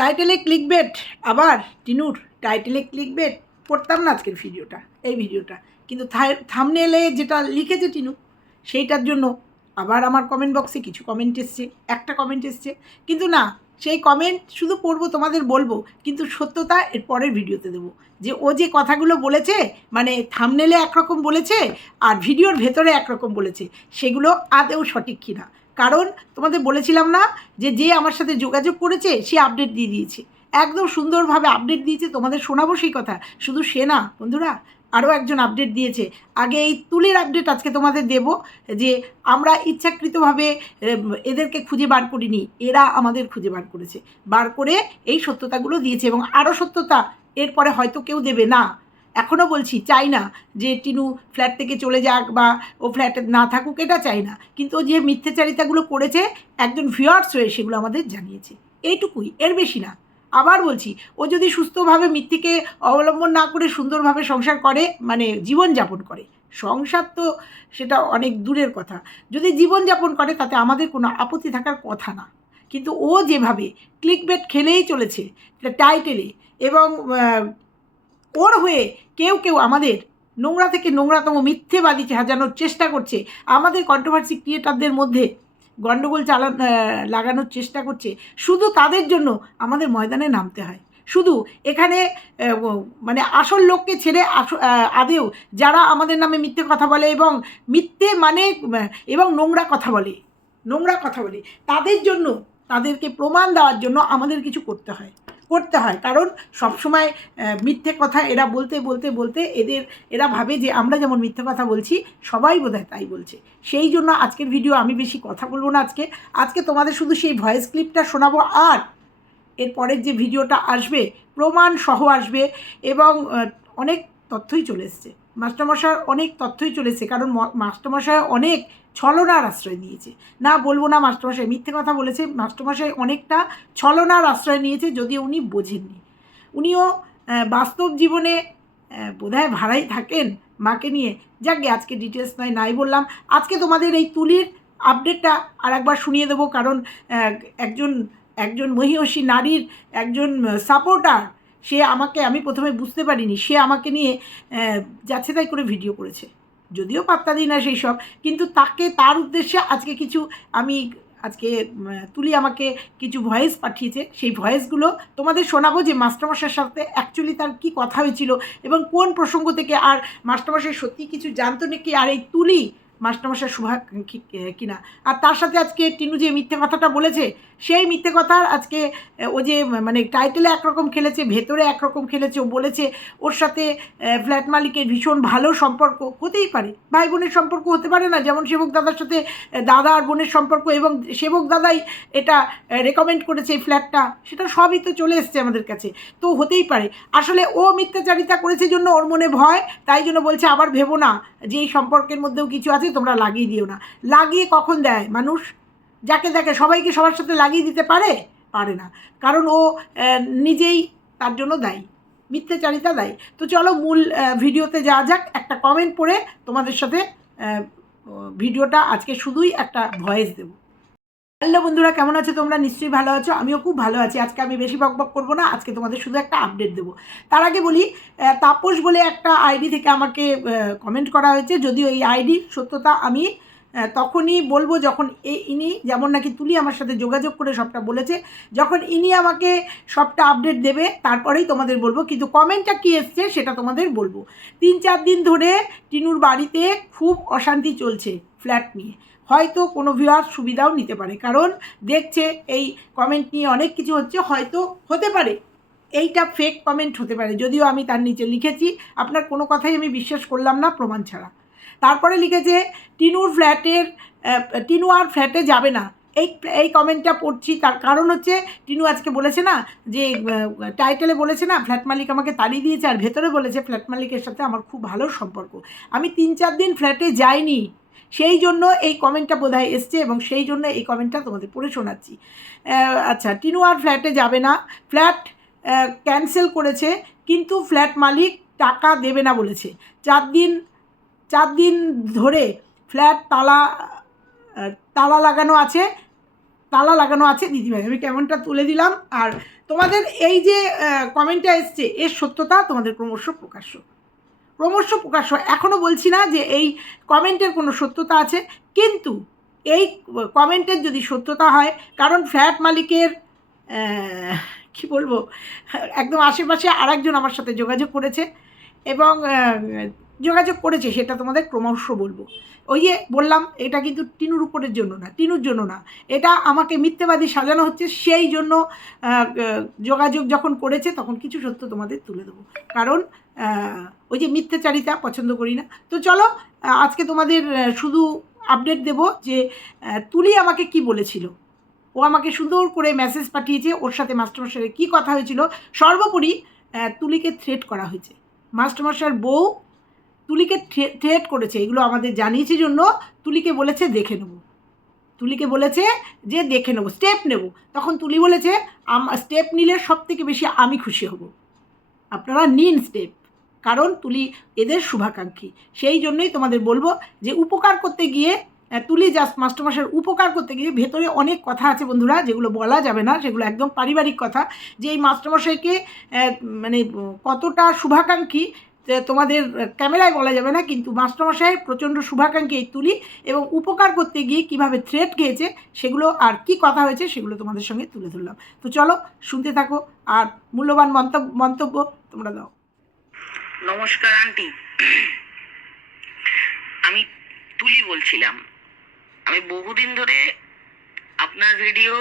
টাইটেলে click bait আবার টিনুর টাইটেলে click bait পড়তাম না আজকের ভিডিওটা, এই ভিডিওটা। কিন্তু থামনেলে যেটা লিখেছে টিনু, সেইটার জন্য আবার আমার কমেন্ট বক্সে কিছু কমেন্ট এসছে, একটা কমেন্ট এসছে। কিন্তু না, সেই কমেন্ট শুধু পড়ব, তোমাদের বলব, কিন্তু সত্যতা এর পরের ভিডিওতে দেবো। যে ও যে কথাগুলো বলেছে মানে থামনেলে একরকম বলেছে, আর ভিডিওর ভেতরে একরকম বলেছে, সেগুলো আদেও সঠিক কিনা। কারণ তোমাদের বলেছিলাম না যে যে আমার সাথে যোগাযোগ করেছে, সে আপডেট দিয়ে দিয়েছে। একদম সুন্দরভাবে আপডেট দিয়েছে, তোমাদের শোনাবো সেই কথা। শুধু সে না, বন্ধুরা, আরও একজন আপডেট দিয়েছে। আগে এই তুলির আপডেট আজকে তোমাদের দেব যে আমরা ইচ্ছাকৃতভাবে এদেরকে খুঁজে বার করিনি, এরা আমাদের খুঁজে বার করেছে। বার করে এই সত্যতাগুলো দিয়েছে এবং আরও সত্যতা এরপরে হয়তো কেউ দেবে না। এখনও বলছি, চাই না যে টিনু ফ্ল্যাট থেকে চলে যাক বা ও ফ্ল্যাটে না থাকুক, এটা চাই না। কিন্তু ও যে মিথ্যাচারিতাগুলো করেছে, একজন ভিউয়ার্স হয়ে সেগুলো আমাদের জানিয়েছে। এইটুকুই, এর বেশি না। আবার বলছি, ও যদি সুস্থভাবে মিথ্যেকে অবলম্বন না করে সুন্দরভাবে সংসার করে মানে জীবনযাপন করে, সংসার তো সেটা অনেক দূরের কথা। যদি জীবনযাপন করে, তাতে আমাদের কোনো আপত্তি থাকার কথা না। কিন্তু ও যেভাবে ক্লিক বেট খেলেই চলেছে টাইটেলে এবং ওর হয়ে কেউ কেউ আমাদের নোংরা থেকে নোংরাতম মিথ্যেবাদী সাজানোর চেষ্টা করছে। আমাদের কন্ট্রোভার্সি ক্রিয়েটারদের মধ্যে গণ্ডগোল চালা লাগানোর চেষ্টা করছে। শুধু তাদের জন্য আমাদের ময়দানে নামতে হয়। শুধু এখানে মানে আসল লোককে ছেড়ে আদেও যারা আমাদের নামে মিথ্যে কথা বলে এবং মিথ্যে মানে এবং নোংরা কথা বলে, নোংরা কথা বলে, তাদের জন্য, তাদেরকে প্রমাণ দেওয়ার জন্য আমাদের কিছু করতে হয়। করতে হয়। কারণ সবসময় মিথ্যে কথা এরা বলতে বলতে বলতে এদের, এরা ভাবে যে আমরা যেমন মিথ্যে কথা বলছি, সবাই বোধহয় তাই বলছে। সেই জন্য আজকের ভিডিও আমি বেশি কথা বলব না আজকে। আজকে তোমাদের শুধু সেই ভয়েস ক্লিপটা শোনাবো আর এরপরের যে ভিডিওটা আসবে, প্রমাণ সহ আসবে এবং অনেক তথ্যই চলে এসছে। মাস্টারমশার অনেক তথ্যই চলেছে, কারণ ম- মাস্টারমশাই অনেক ছলনার আশ্রয় নিয়েছে। না বলব না মাস্টারমশাই, মিথ্যে কথা বলেছে, মাস্টারমশাই অনেকটা ছলনার আশ্রয় নিয়েছে যদিও উনি বোঝেননি। উনিও বাস্তব জীবনে বোধহয় ভাড়াই থাকেন মাকে নিয়ে। যাকে আজকে ডিটেলস নয়, নাই বললাম। আজকে তোমাদের এই তুলির আপডেটটা আর একবার শুনিয়ে দেবো, কারণ একজন একজন মহিষী নারীর একজন সাপোর্টার সে আমাকে, আমি প্রথমে বুঝতে পারিনি, সে আমাকে নিয়ে যাচ্ছে তাই করে ভিডিও করেছে। যদিও পাত্তা দিই না সেই সব, কিন্তু তাকে, তার উদ্দেশ্যে আজকে কিছু, আমি আজকে তুলি আমাকে কিছু ভয়েস পাঠিয়েছে। সেই ভয়েসগুলো তোমাদের শোনাবো যে মাস্টারমশাইয়ের সাথে অ্যাকচুয়ালি তার কি কথা হয়েছিল এবং কোন প্রসঙ্গ থেকে, আর মাস্টারমশাই সত্যি কিছু জানতো নাকি? আর এই তুলি মাস্টারমশাই শুভাকাঙ্ক্ষী কিনা। আর তার সাথে আজকে টিনু যে মিথ্যে কথাটা বলেছে, সেই মিথ্যে কথার আজকে ও যে মানে টাইটেলে একরকম খেলেছে, ভেতরে একরকম খেলেছে, ও বলেছে, ওর সাথে ফ্ল্যাট মালিকের ভীষণ ভালো সম্পর্ক, হতেই পারে। ভাই বোনের সম্পর্ক হতে পারে না, যেমন সেবক দাদার সাথে দাদা আর বোনের সম্পর্ক এবং সেবক দাদাই এটা রেকমেন্ড করেছে এই ফ্ল্যাটটা সেটা সবই তো চলে এসছে আমাদের কাছে, তো হতেই পারে। আসলে ও মিথ্যাচারিতা করেছে জন্য ওর মনে ভয়, তাই জন্য বলছে, আবার ভেবো না যে এই সম্পর্কের মধ্যেও কিছু আছে তোমরা লাগিয়ে দিও না। লাগিয়ে কখন দেয় মানুষ? যাকে দেখে সবাইকে সবার সাথে লাগিয়ে দিতে পারে? পারে না। কারণ ও নিজেই তার জন্য দায়ী। মিথ্যাচারিতা দেয়। তো চলো মূল ভিডিওতে যাওয়া যাক। একটা কমেন্ট পড়ে তোমাদের সাথে ভিডিওটা আজকে শুধুই একটা ভয়েস দেবো। হ্যালো বন্ধুরা, কেমন আছো তোমরা? নিশ্চয়ই ভালো আছো। আমিও খুব ভালো আছি। আজকে আমি বেশি বক বক করব না। আজকে তোমাদের শুধু একটা আপডেট দেবো। তার আগে বলি তাপস বলে একটা আইডি থেকে আমাকে কমেন্ট করা হয়েছে। যদিও এই আইডি সত্যতা আমি তখনই বলব যখন এ, ইনি যেমন নাকি তুলি আমার সাথে যোগাযোগ করে সবটা বলেছে, যখন ইনি আমাকে সবটা আপডেট দেবে, তারপরেই তোমাদের বলব, কিন্তু কমেন্টটা কী এসছে সেটা তোমাদের বলব। তিন চার দিন ধরে টিনুর বাড়িতে খুব অশান্তি চলছে ফ্ল্যাট নিয়ে। হয়তো কোনো ভিউয়ার সুবিধাও নিতে পারে, কারণ দেখছে এই কমেন্ট নিয়ে অনেক কিছু হচ্ছে, হয়তো হতে পারে। এইটা ফেক কমেন্ট হতে পারে, যদিও আমি তার নিচে লিখেছি, আপনার কোনো কথাই আমি বিশ্বাস করলাম না প্রমাণ ছাড়া। তারপরে লিখেছে, টিনুর ফ্ল্যাটের টিনু আর ফ্ল্যাটে যাবে না। এই এই কমেন্টটা পড়ছি, তার কারণ হচ্ছে টিনু আজকে বলেছে না যে টাইটেলে বলেছে না, ফ্ল্যাট মালিক আমাকে তাড়িয়ে দিয়েছে। আর ভেতরে বলেছে, ফ্ল্যাট মালিকের সাথে আমার খুব ভালো সম্পর্ক। আমি তিন চার দিন ফ্ল্যাটে যাইনি। সেই জন্য এই কমেন্টটা বোধহয় এসছে এবং সেই জন্য এই কমেন্টটা তোমাদের পড়ে শোনাচ্ছি। আচ্ছা টিনু আর ফ্ল্যাটে যাবে না। ফ্ল্যাট ক্যান্সেল করেছে, কিন্তু ফ্ল্যাট মালিক টাকা দেবে না বলেছে। চার দিন চার দিন ধরে ফ্ল্যাট তালা তালা লাগানো আছে, তালা লাগানো আছে, দিদিভাই, আমি কেমনটা তুলে দিলাম। আর তোমাদের এই যে কমেন্টটা এসছে, এর সত্যতা তোমাদের ক্রমশ প্রকাশ্য। ক্রমশ প্রকাশ্য। এখনও বলছি না যে এই কমেন্টের কোনো সত্যতা আছে, কিন্তু এই কমেন্টের যদি সত্যতা হয়, কারণ ফ্ল্যাট মালিকের কি বলব, একদম আশেপাশে আরেকজন আমার সাথে যোগাযোগ করেছে এবং যোগাযোগ করেছে, সেটা তোমাদের ক্রমশ বলব। ওই যে বললাম, এটা কিন্তু টিনুর উপরের জন্য না, টিনুর জন্য না। এটা আমাকে মিথ্যেবাদী সাজানো হচ্ছে, সেই জন্য যোগাযোগ যখন করেছে, তখন কিছু সত্য তোমাদের তুলে দেবো। কারণ ওই যে মিথ্যাচারিতা পছন্দ করি না। তো চলো আজকে তোমাদের শুধু আপডেট দেব যে তুলি আমাকে কি বলেছিল। ও আমাকে সুন্দর করে মেসেজ পাঠিয়েছে, ওর সাথে মাস্টারমশাইয়ের কী কথা হয়েছিল। সর্বোপরি তুলিকে থ্রেট করা হয়েছে। মাস্টারমশাইয়ের বউ তুলিকে থ্রেট করেছে, এগুলো আমাদের জানিয়েছে জন্য তুলিকে বলেছে দেখে নেব। তুলিকে বলেছে যে দেখে নেব স্টেপ নেব। তখন তুলি বলেছে স্টেপ নিলে সব থেকে বেশি আমি খুশি হব। আপনারা নিন স্টেপ কারণ তুলি এদের শুভাকাঙ্ক্ষী। সেই জন্যই তোমাদের বলব যে উপকার করতে গিয়ে তুলি জাস্ট মাস্টারমশাইয়ের উপকার করতে গিয়ে ভেতরে অনেক কথা আছে বন্ধুরা, যেগুলো বলা যাবে না, সেগুলো একদম পারিবারিক কথা। যে এই মাস্টারমশাইকে মানে কতটা শুভাকাঙ্ক্ষী তোমাদের ক্যামেরায় বলা যাবে না, কিন্তু মাস্টারমশাই প্রচণ্ড শুভাকাঙ্ক্ষী এই তুলি এবং উপকার করতে গিয়ে কীভাবে থ্রেট খেয়েছে সেগুলো আর কি কথা হয়েছে সেগুলো তোমাদের সঙ্গে তুলে ধরলাম। তো চলো, শুনতে থাকো আর মূল্যবান মন্তব্য মন্তব্য তোমরা দাও। নমস্কার, আন্টি। আমি তুলি বলছিলাম। আমি বহুদিন ধরে আপনার ভিডিও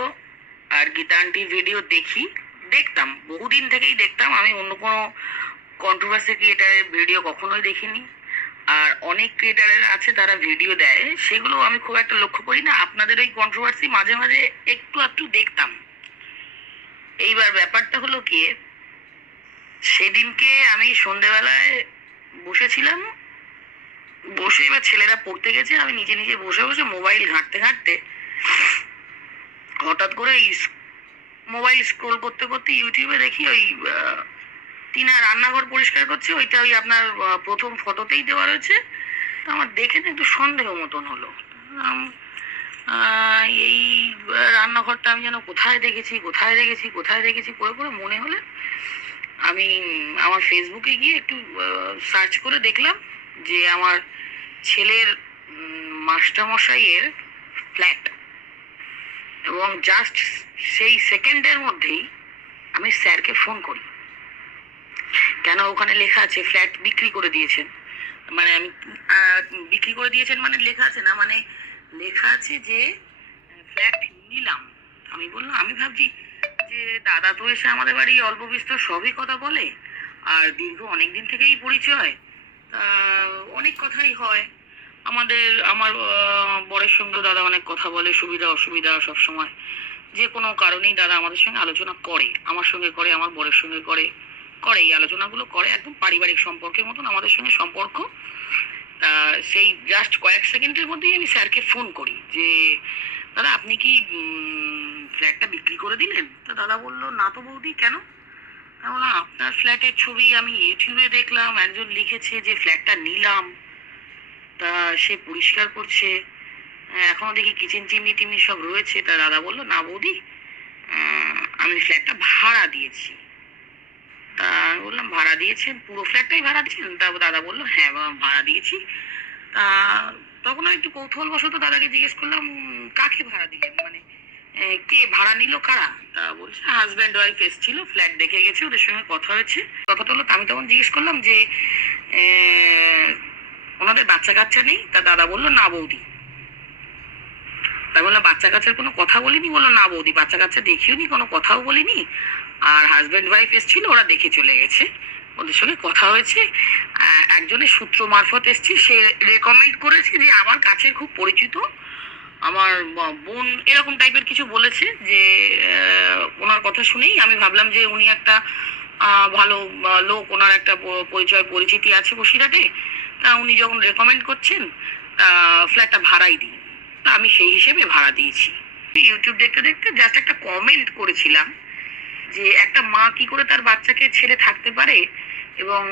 আর গীতা আন্টির ভিডিও দেখি, দেখতাম, বহুদিন থেকেই দেখতাম। আমি অন্য কোনো কন্ট্রোভার্সি ক্রিয়েটারের ভিডিও কখনোই দেখিনি। আর অনেক ক্রিয়েটারের আছে তারা ভিডিও দেয় সেগুলো আমি খুব একটা লক্ষ্য করি না। আপনাদের ওই কন্ট্রোভার্সি মাঝে মাঝে একটু একটু দেখতাম। এইবার ব্যাপারটা হলো কি, সেদিনকে আমি সন্ধেবেলায় বসেছিলাম, বসে এবার ছেলেরা পড়তে গেছে, আমি নিজে নিজে বসে বসে মোবাইল ঘাঁটতে ঘাঁটতে হঠাৎ করে মোবাইল স্ক্রোল করতে করতে ইউটিউবে দেখি ওই টিনা রান্নাঘর পরিষ্কার করছে ওইটা ওই আপনার প্রথম ফটোতেই দেওয়া রয়েছে। তো আমার দেখে না একটু সন্দেহ মতন হলো। এই রান্নাঘরটা আমি যেন কোথায় দেখেছি কোথায় দেখেছি কোথায় দেখেছি করে করে মনে হলে আমি আমার ফেসবুকে গিয়ে একটু সার্চ করে দেখলাম যে আমার ছেলের মাস্টারমশাইয়ের ফ্ল্যাট এবং জাস্ট সেই সেকেন্ডের মধ্যেই আমি স্যারকে ফোন করি। কেন ওখানে লেখা আছে ফ্ল্যাট বিক্রি করে দিয়েছেন? মানে আমি বিক্রি করে দিয়েছেন মানে লেখা আছে না? মানে লেখা আছে যে ফ্ল্যাট নিলাম। আমি বললাম, আমি ভাবছি যে দাদা তো এসে আমাদের বাড়ি অল্প বিস্তর সবই কথা বলে, আর দীর্ঘ অনেক দিন থেকেই পরিচয়। অনেক কথাই হয়। আমাদের, আমার বরের সঙ্গে দাদা অনেক কথা বলে, সুবিধা, অসুবিধা সব সময়। যে কোনো কারণেই দাদা আমাদের সঙ্গে আলোচনা করে, আমার সঙ্গে করে, আমার বরের সঙ্গে করে। করে, এই আলোচনাগুলো করে একদম পারিবারিক সম্পর্কের মতন আমাদের সঙ্গে সম্পর্ক। সেই জাস্ট কয়েক সেকেন্ডের মধ্যেই আমি স্যারকে ফোন করি যে, দাদা, আপনি কি ফ্ল্যাটটা বিক্রি করে দিলেন? তো দাদা বলল, না তো বৌদি, কেন? বললাম, আপনার ফ্ল্যাটের ছবি আমি ইউটিউবে দেখলাম, একজন লিখেছে যে ফ্ল্যাটটা নিলাম। তা সে পরিষ্কার করছে। এখনও দেখি কিচেন চিমনি টিমনি সব রয়েছে। তা দাদা বলল, না বৌদি আমি ফ্ল্যাটটা ভাড়া দিয়েছি। তা আমি বললাম, ভাড়া দিয়েছেন পুরো ফ্ল্যাটটাই ভাড়া দিয়েছেন তা দাদা বলল হ্যাঁ ভাড়া দিয়েছি। তা তখন আমি একটু কৌতূহলবশত দাদাকে জিজ্ঞেস করলাম কাকে ভাড়া দিলেন মানে কে ভাড়া নিল, কারা? তা বলছে হাজব্যান্ড ওয়াইফ এসেছিল ফ্ল্যাট দেখে গেছে, ওদের সঙ্গে কথা হয়েছে। কথাটা হলো, আমি তখন জিজ্ঞেস করলাম যে ওনাদের বাচ্চা কাচ্চা নেই? তা দাদা বলল, না, বৌদি। তা বললাম, বাচ্চা কাচ্চার কোনো কথা বলিনি? বলল, না, বৌদি, বাচ্চা কাচ্চা দেখিও নি কোনো কথাও বলিনি? আর হাজব্যান্ড ওয়াইফ এসেছিল, ওরা দেখে চলে গেছে। ওদের সঙ্গে কথা হয়েছে। একজনের সূত্র মারফত এসছে। সে রেকমেন্ড করেছে যে আমার কাছের খুব পরিচিত, আমার বোন এরকম টাইপের কিছু বলেছে যে ওনার কথা শুনেই আমি ভাবলাম যে উনি একটা ভালো লোক, ওনার একটা পরিচয়, পরিচিতি আছে বসিরহাটে। তা উনি যখন রেকমেন্ড করছেন ফ্ল্যাটটা ভাড়াই দিই তা আমি সেই হিসেবে ভাড়া দিয়েছি। ইউটিউব দেখতে দেখতে জাস্ট একটা কমেন্ট করেছিলাম। যে একটা মা কি করে তার বাচ্চাকে ছেড়ে থাকতে পারে এবং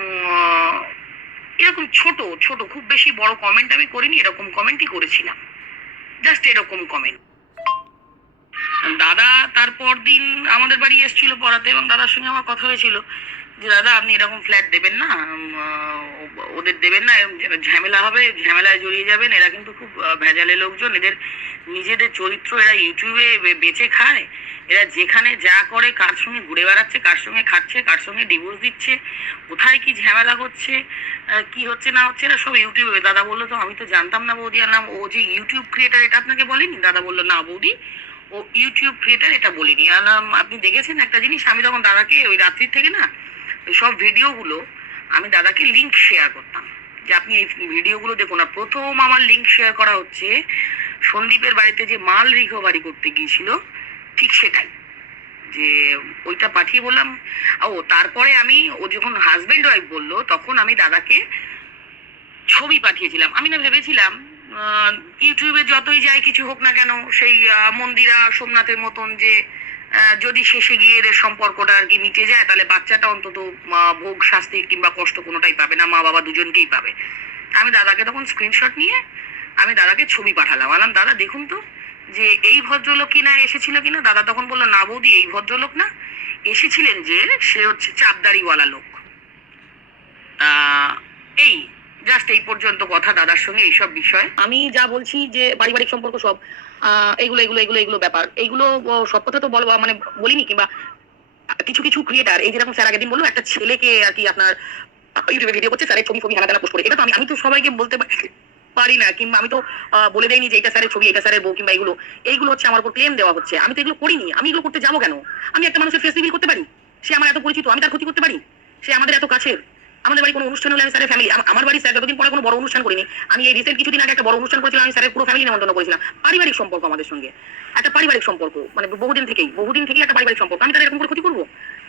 এরকম ছোট ছোট, খুব বেশি বড় কমেন্ট আমি করিনি, এরকম কমেন্টই করেছিলাম। জাস্ট এরকম কমেন্ট দাদা তারপর দিন আমাদের বাড়ি এসেছিল পড়াতে এবং দাদার সঙ্গে আমার কথা হয়েছিল। যে দাদা আপনি এরকম ফ্ল্যাট দেবেন না ওদের দেবেন না ঝামেলা হবে ঝামেলায় জড়িয়ে যাবেন। এরা কিন্তু খুব ভেজালে লোকজন। এদের নিজেদের চরিত্র এরা ইউটিউবে বেঁচে খায়। এরা যেখানে যা করে কার সঙ্গে ঘুরে বেড়াচ্ছে কার সঙ্গে খাচ্ছে কার সঙ্গে ডিভোর্স দিচ্ছে কোথায় কি ঝামেলা আহ, কি হচ্ছে না হচ্ছে এরা সব ইউটিউবে। দাদা বলল তো আমি তো জানতাম না বৌদি আর নাম ও যে ইউটিউব ক্রিয়েটার এটা আপনাকে বলেনি? দাদা বলল না বৌদি ও ইউটিউব ক্রিয়েটার এটা বলিনি। আর আপনি দেখেছেন একটা জিনিস? আমি তখন দাদাকে ওই রাত্রির থেকে না সব ভিডিওগুলো আমি দাদাকে লিংক শেয়ার করতাম। যে আপনি এই ভিডিওগুলো দেখুন, আর প্রথম আমার লিঙ্ক শেয়ার করা হচ্ছে, সন্দীপের বাড়িতে যে মাল রিকভারি করতে গিয়েছিল, ঠিক সেটাই। যে ওইটা পাঠিয়ে বললাম, ও তারপরে আমি, ও যখন হাজব্যান্ড ওয়াইফ বলল, তখন আমি দাদাকে ছবি পাঠিয়েছিলাম। আমি না ভেবেছিলাম ইউটিউবে যতই যাই কিছু হোক না কেন, সেই মন্দিরা, সোমনাথের মতন যে যদি শেষে গিয়ে এদের সম্পর্কটা আর কি মিটে যায়, তাহলে বাচ্চাটা অন্তত ভোগ, শাস্তি কিংবা কষ্ট কোনোটাই পাবে না, মা বাবা দুজনকেই পাবে। আমি দাদাকে তখন স্ক্রিনশট নিয়ে, আমি দাদাকে ছবি পাঠালাম। বললাম, দাদা, দেখুন তো, যে এই ভদ্রলোক কিনা এসেছিল কিনা? দাদা তখন বলল, না বৌদি, এই ভদ্রলোক না এসেছিলেন যে সে হচ্ছে চাপদাড়িওয়ালা লোক। এই জাস্ট এই পর্যন্ত কথা দাদার সঙ্গে এইসব বিষয়। আমি যা বলছি যে পারিবারিক সম্পর্ক সব আহ, এইগুলো এগুলো এগুলো এগুলো ব্যাপার। এইগুলো সব কথা তো বলো মানে বলিনি কিংবা কিছু কিছু ক্রিয়েটার এই যেরকম স্যার আগের দিন বলল একটা ছেলেকে আর কি আপনার ইউটিউবে ভিডিও করছে স্যারের ছবি ছবি হানা পোস্ট করে। এটা তো আমি আমি তো সবাইকে বলতে পারি- না কিংবা আমি তো বলে দেয়নি যে এটা স্যারের ছবি এটা স্যারের বউ কিংবা এগুলো এইগুলো হচ্ছে আমার উপর ক্লেম দেওয়া হচ্ছে। আমি তো এগুলো করিনি। আমি এগুলো করতে যাব কেন? আমি একটা মানুষের ফেস রিভিল করতে পারি? সে আমার এত পরিচিত আমি তার ক্ষতি করতে পারি? সে আমাদের এত কাছের? আমাদের বাড়ি কোনো অনুষ্ঠান হলে আমি স্যারের ফ্যামিলি আমার বাড়ি স্যার যতদিন পরে কোনো বড় অনুষ্ঠান করিনি, আমি এই রিসেন্ট কিছুদিন আগে একটা বড় অনুষ্ঠান করেছিলাম, আমি স্যারের পুরো ফ্যামিলি নিমন্ত্রণ করেছিলাম। পারিবারিক সম্পর্ক আমাদের সঙ্গে। একটা পারিবারিক সম্পর্ক মানে বহুদিন থেকেই বহুদিন থেকেই একটা পারিবারিক সম্পর্ক। আমি তার এরকম করে ক্ষতি করব?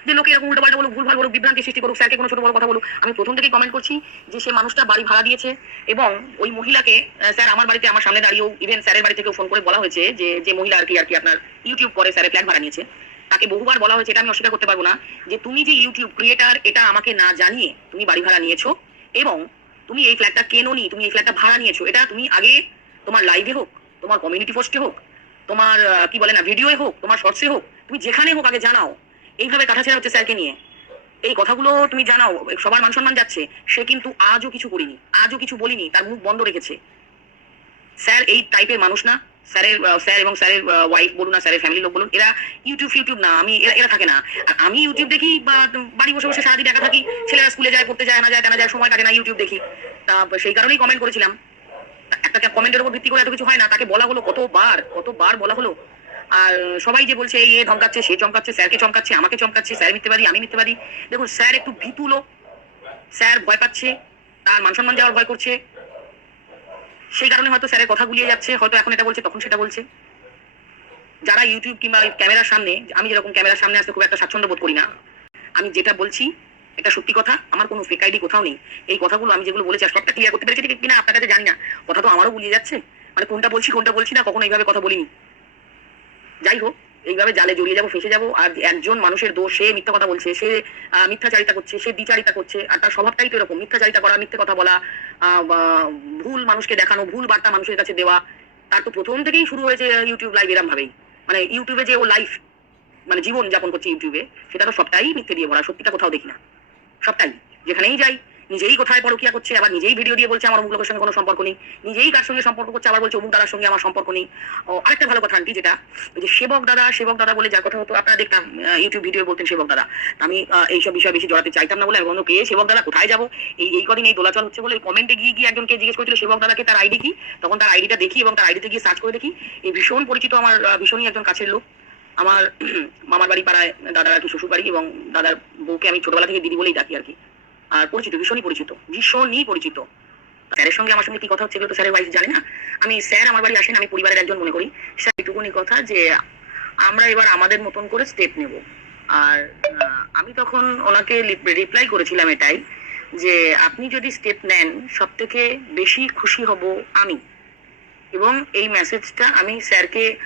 যে লোকে এরকম উল্টো পাল্টা বলুক ভুল ভালো বলুক, বিভ্রান্তি সৃষ্টি করুক, স্যারকে কোনো ছোট বড় কথা বলুক, আমি প্রথম থেকেই কমেন্ট করছি যে সে মানুষটা বাড়ি ভাড়া দিয়েছে এবং ওই মহিলাকে স্যার আমার বাড়িতে আমার সামনে দাঁড়িয়েও ইভেন স্যারের বাড়ি থেকেও ফোন করে বলা হয়েছে যে যে মহিলা আর কি আর কি আপনার ইউটিউব করে স্যারের ফ্ল্যাট ভাড়া নিয়েছে। তাকে বহুবার বলা হয়েছে, এটা আমি অস্বীকার করতে পারব না, যে তুমি যে ইউটিউব ক্রিয়েটার, এটা আমাকে না জানিয়ে তুমি বাড়ি ভাড়া নিয়েছো, এবং তুমি এই ফ্ল্যাটটা কেনোনি তুমি এই ফ্ল্যাটটা ভাড়া নিয়েছো, এটা তুমি আগে তোমার লাইভে হোক, তোমার কমিউনিটি পোস্টে হোক, তোমার কি বলে না ভিডিওয়ে হোক, তোমার শর্টসে হোক, তুমি যেখানে হোক আগে জানাও। এইভাবে কাটাছেড়া হচ্ছে স্যারকে নিয়ে। এই কথাগুলো তুমি জানাও, সবার মান সম্মান যাচ্ছে, সে কিন্তু আজও কিছু করিনি, আজও কিছু বলিনি, তার মুখ বন্ধ রেখেছে। স্যার, এই টাইপের মানুষ না। স্যারের স্যার এবং স্যারের ওয়াইফ বলুন না স্যারের ফ্যামিলির লোক বলুন, এরা ইউটিউব ইউটিউব না, আমি, এরা এরা থাকে না। আর আমি ইউটিউব দেখি বা বাড়ি বসে বসে সারাদিন একা থাকি, ছেলেরা স্কুলে যায়, পড়তে যায়, না যায় কেনা যায়, সময় কাটে না ইউটিউব দেখি। তা সেই কারণেই কমেন্ট করেছিলাম। একটা কমেন্টের উপর ভিত্তি করে এত কিছু হয় না, তাকে বলা হলো কতবার কতবার বলা হলো। আর সবাই যে বলছে, এই, এ ধমকাচ্ছে, সে চমকাচ্ছে, স্যারকে চমকাচ্ছে, আমাকে চমকাচ্ছে, স্যার মিথ্যে পারি আমি মিথ্যে পারি দেখুন, স্যার একটু ভীতু লোক। স্যার ভয় পাচ্ছে, তার মান সম্মান যাওয়ার ভয় করছে। সেই কারণে হয়তো স্যারের কথা গুলিয়ে যাচ্ছে, হয়তো এখন এটা বলছে, তখন সেটা বলছে। যারা ইউটিউব কিংবা ক্যামেরার সামনে, আমি যেরকম ক্যামেরার সামনে আসতে খুব একটা স্বাচ্ছন্দ্য বোধ করি না, আমি যেটা বলছি, এটা সত্যি কথা, আমার কোনো ফেক আইডি কোথাও নেই। এই কথাগুলো আমি যেগুলো বলেছি সবটা ক্লিয়ার করতে পেরেছি কিনা, আপনার কাছে জানি না। কথা তো আমারও গুলিয়ে যাচ্ছে। মানে কোনটা বলছি কোনটা বলছি না, কখনো এইভাবে কথা বলিনি। যাই হোক এইভাবে জালে জড়িয়ে যাব, ফেসে যাব, আর একজন মানুষের দোষ, সে মিথ্যা কথা বলছে, সে মিথ্যাচারিতা করছে, সে দ্বিচারিতা করছে, আর তার স্বভাবটাই তো এরকম, মিথ্যাচারিতা করা, মিথ্যে কথা বলা ভুল মানুষকে দেখানো, ভুল বার্তা মানুষের কাছে দেওয়া, তার তো প্রথম থেকেই শুরু হয়েছে ইউটিউব লাইভ এরম ভাবেই। মানে ইউটিউবে যে ও লাইফ মানে জীবন যাপন করছে ইউটিউবে সেটা তো সবটাই মিথ্যে দিয়ে ভরা, সত্যিটা কোথাও দেখি না। সবটাই, যেখানেই যাই নিজেই কোথায় পরকিয়া করছে আবার নিজেই ভিডিও দিয়ে বলছে আমার অমুক লোকের সঙ্গে কোনো সম্পর্ক নেই। নিজেই কার সঙ্গে সম্পর্ক করছে আবার বলছে অমুক দাদার সঙ্গে আমার সম্পর্ক নেই। আরেকটা ভালো কথা আন্টি যেটা যে সেবক দাদা সেবক দাদা বলে যার কথা হতো আপনারা দেখতাম ইউটিউব ভিডিও বলতেন সেবক দাদা। আমি এইসব বিষয়ে বেশি জড়াতে চাইতাম না বলে বললাম, কে সেবক দাদা? কোথায় যাব? এই এই কদিন এই দোলাচল হচ্ছে বলে কমেন্টে গিয়ে গিয়ে একজনকে জিজ্ঞেস করেছিল সেবক দাদাকে তার আইডি কি? তখন তার আইডিটা দেখি এবং তার আইডিতে গিয়ে সার্চ করে দেখি। এই ভীষণ পরিচিত আমার ভীষণই একজন কাছের লোক। আমার মামার বাড়ি পাড়ায় দাদার আর কি শ্বশুর বাড়ি এবং দাদার বউকে আমি ছোটবেলা থেকে দিদি বলেই ডাকি আর কি। আর পরিচিত, ভীষণই পরিচিত ভীষণই পরিচিত। স্যারের সঙ্গে আমার সঙ্গে কি কথা হচ্ছে তো স্যারের ওয়াইফ জানে না? আমি, স্যার আমার বাড়ি আসেন, আমি পরিবারের একজন মনে করি। স্যার এটুকুনি কথা যে, আমরা এবার আমাদের মতন করে স্টেপ নেব। আর আমি তখন ওনাকে রিপ্লাই করেছিলাম এটাই যে, আপনি যদি স্টেপ নেন সব থেকে বেশি খুশি হব আমি। এবং এই মেসেজটা আমি স্যারকে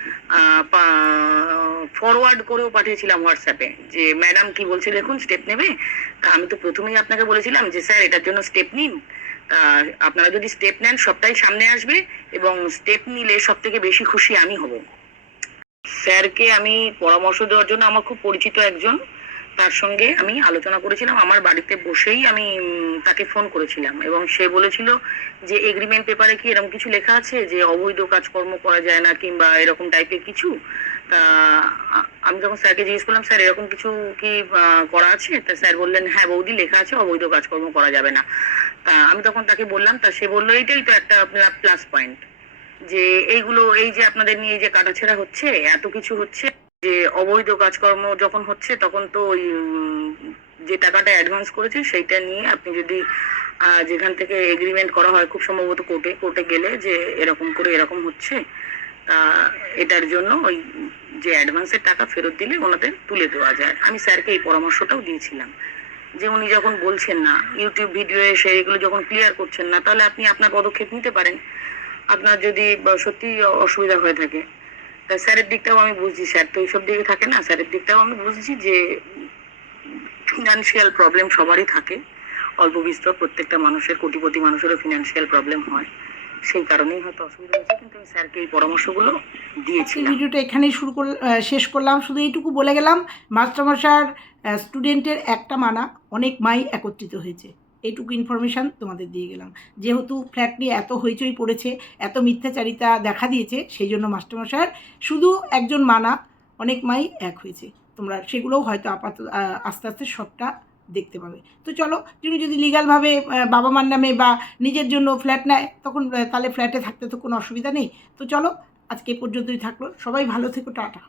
ফরওয়ার্ড করেও পাঠিয়েছিলাম হোয়াটসঅ্যাপে যে, ম্যাডাম, কি বলছে? দেখুন স্টেপ নেবে? তা আমি তো প্রথমেই আপনাকে বলেছিলাম যে, স্যার, এটার জন্য স্টেপ নিন। আপনারা যদি স্টেপ নেন, সবটাই সামনে আসবে এবং স্টেপ নিলে সব থেকে বেশি খুশি আমি হব। স্যারকে আমি পরামর্শ দেওয়ার জন্য, আমার খুব পরিচিত একজন, তার সঙ্গে আমি আলোচনা করেছিলাম। আমার বাড়িতে বসেই আমি তাকে ফোন করেছিলাম এবং সে বলেছিল যে এগ্রিমেন্ট পেপারে কি এরকম কিছু লেখা আছে? যে, অবৈধ কাজকর্ম করা যায় না কিংবা এরকম টাইপের কিছু? তা আমি যখন স্যারকে জিজ্ঞেস করলাম, স্যার, এরকম কিছু কি করা আছে? তা স্যার বললেন হ্যাঁ বৌদি, লেখা আছে, অবৈধ কাজকর্ম করা যাবে না। তা আমি তখন তাকে বললাম, তা সে বলল, এইটাই তো একটা প্লাস পয়েন্ট যে এইগুলো, এই যে আপনাদের নিয়ে যে কাটাছেড়া হচ্ছে, এত কিছু হচ্ছে, যে অবৈধ কাজকর্ম যখন হচ্ছে, তখন তো ওই যে টাকাটা অ্যাডভান্স করেছে, সেইটা নিয়ে আপনি যদি যেখান থেকে এগ্রিমেন্ট করা হয়, খুব সম্ভবত কোর্টে কোর্টে গেলে যে এরকম করে এরকম হচ্ছে এটার জন্য ওই যে অ্যাডভান্সের টাকা ফেরত দিলে ওনাদের তুলে দেওয়া যায়। আমি স্যারকে এই পরামর্শটাও দিয়েছিলাম যে উনি যখন বলছেন না ইউটিউব ভিডিও এসে এগুলো যখন ক্লিয়ার করছেন না, তাহলে আপনি আপনার পদক্ষেপ নিতে পারেন। আপনার যদি সত্যি অসুবিধা হয়ে থাকে, তা স্যারের দিকটাও আমি বুঝছি। স্যার তো এইসব দিকে থাকে না, স্যারের দিকটাও আমি বুঝছি যে ফিনান্সিয়াল প্রবলেম সবারই থাকে। অল্প বিস্তর প্রত্যেকটা মানুষের, কোটিপতি মানুষেরও ফিনান্সিয়াল প্রবলেম হয়। সেই কারণেই হয়তো অসুবিধা হয়েছে কিন্তু আমি স্যারকে এই পরামর্শগুলো দিয়েছিলাম। ভিডিওটা এখানেই শুরু করল শেষ করলাম। শুধু এইটুকু বলে গেলাম মাস্টারমশার স্টুডেন্টের একটা মানা অনেক মাই একত্রিত হয়েছে। এইটুকু ইনফরমেশান তোমাদের দিয়ে গেলাম। যেহেতু ফ্ল্যাট নিয়ে এত হইচই পড়েছে এত মিথ্যাচারিতা দেখা দিয়েছে সেই জন্য মাস্টারমশার শুধু একজন মানা অনেক মাই এক হয়েছে। তোমরা সেগুলোও হয়তো আপাতত আস্তে আস্তে সবটা দেখতে পাবে। তো চলো, তুমি যদি লিগালভাবে বাবা মার নামে বা নিজের জন্য ফ্ল্যাট নেয়, তখন তাহলে ফ্ল্যাটে থাকতে তো কোনো অসুবিধা নেই। তো চলো, আজকে পর্যন্তই থাকল। সবাই ভালো থেকো, টাটা।